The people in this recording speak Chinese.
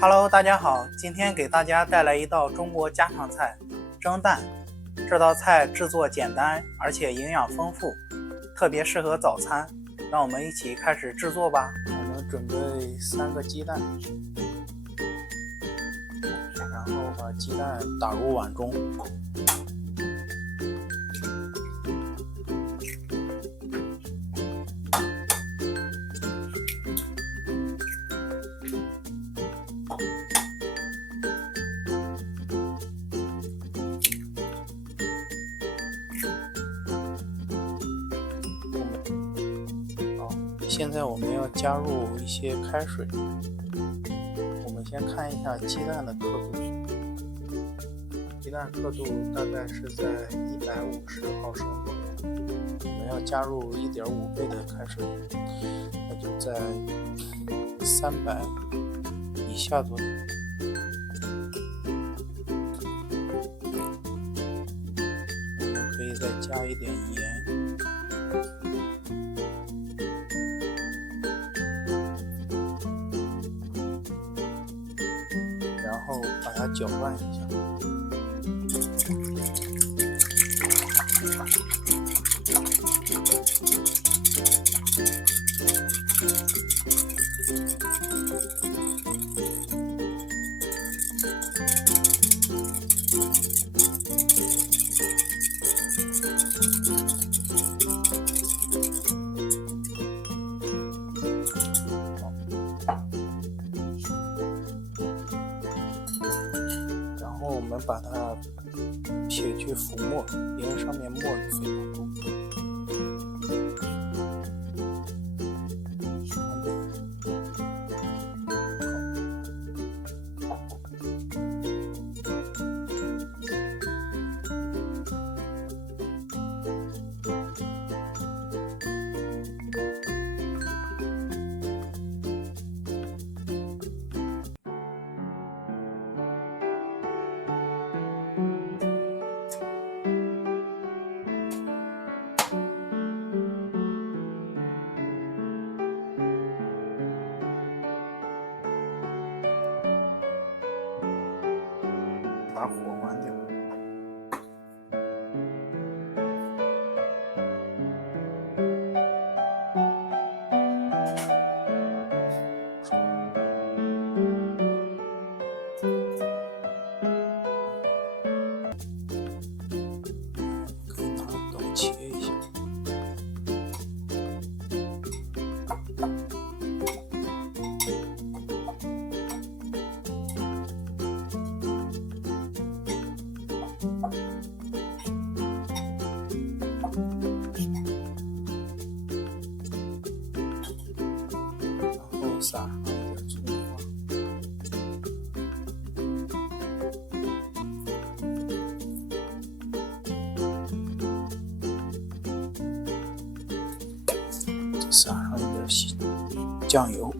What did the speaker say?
Hello，大家好，今天给大家带来一道中国家常菜蒸蛋。这道菜制作简单，而且营养丰富，特别适合早餐。让我们一起开始制作吧。我们准备3个鸡蛋，然后把鸡蛋打入碗中。现在我们要加入一些开水。我们先看一下鸡蛋的刻度，鸡蛋刻度大概是在150毫升左右。我们要加入1.5倍的开水，那就在300以下左右。我们可以再加一点盐。然后把它搅拌一下，我们把它撇去浮沫，因为上面沫子非常多。把火关掉。可以拿刀切一下。撒上一点葱花，撒上一点酱油，